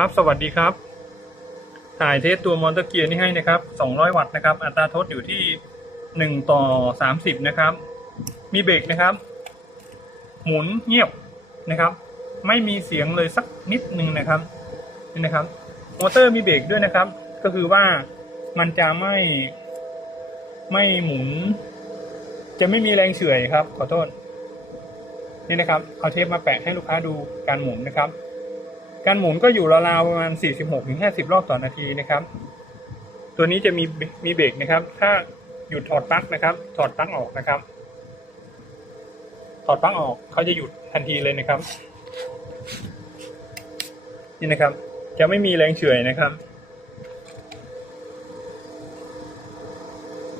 ครับ สวัสดีครับ ถ่ายเทสตัวมอเตอร์เกียร์นี่ให้นะครับ 200 วัตต์นะครับ อัตราทดอยู่ที่ 1 ต่อ 30 นะครับ มีเบรกนะครับ หมุนเงียบนะครับ ไม่มีเสียงเลยสักนิดหนึ่งนะครับ นี่นะครับ มอเตอร์มีเบรกด้วยนะครับ ก็คือว่ามันจะไม่ ไม่หมุน จะไม่มีแรงเฉื่อยครับ ขอโทษ นี่นะครับ เอาเทปมาแปะให้ลูกค้าดูการหมุนนะครับ การหมุนก็อยู่ราวๆประมาณ 46-50 รอบต่อนาทีนะครับ ตัวนี้จะมีมีเบรกนะครับ ถ้าหยุดถอดปลั๊กนะครับ ถอดปลั๊กออกนะครับ ถอดปลั๊กออกเขาจะหยุดทันทีเลยนะครับ นี่นะครับ จะไม่มีแรงเฉื่อยนะครับ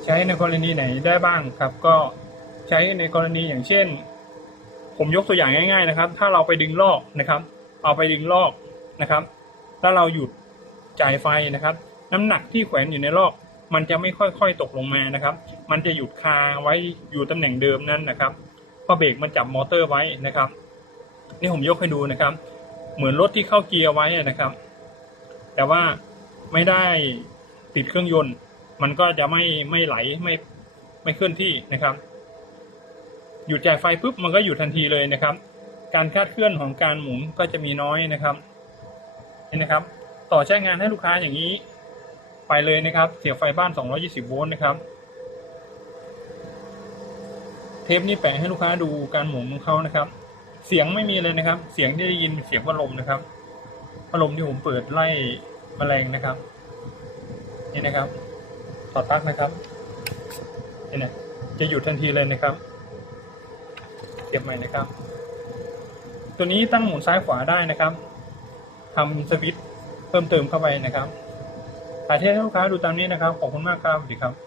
ใช้ในกรณีไหนได้บ้างครับ ก็ใช้ในกรณีอย่างเช่น ผมยกตัวอย่างง่าย ๆ นะครับ ถ้าเราไปดึงลอกนะครับ เอาไปดึงลอกนะครับ ถ้าเราหยุดจ่ายไฟนะครับ น้ำหนักที่แขวนอยู่ในลอก มันจะไม่ค่อยๆตกลงมานะครับ มันจะหยุดคาไว้อยู่ตำแหน่งเดิมนั่นนะครับเพราะเบรกมันจับมอเตอร์ไว้นะครับ นี่ผมยกให้ดูนะครับ เหมือนรถที่เข้าเกียร์ไว้นะครับ แต่ว่าไม่ได้ติดเครื่องยนต์ มันก็จะไม่ไม่ไหลไม่ไม่เคลื่อนที่นะครับ หยุดจ่ายไฟปุ๊บมันก็หยุดทันทีเลยนะครับ การคาดเคลื่อนของการหมุนก็จะมีน้อยนะครับเห็นนะครับ ต่อใช้งานให้ลูกค้าอย่างนี้ ไปเลยนะครับ เสียบไฟบ้าน 220 โวลต์นะครับเทปนี้แปะให้ลูกค้าดูการหมุนของเขานะครับ เสียงไม่มีเลยนะครับ เสียงที่ได้ยินเสียงพัดลมนะครับพัดลมที่ผมเปิดไล่แมลงนะครับนี่นะครับถอดปลั๊กนะครับนี่นะจะหยุดทันทีเลยนะครับ เก็บใหม่นะครับ ตัวนี้ตั้งหมุนซ้ายขวาได้นะครับทำสวิตช์เพิ่มเติมเข้าไปนะครับถ่ายเทให้ลูกค้าดูตามนี้นะครับ ขอบคุณมากครับสวัสดีครับ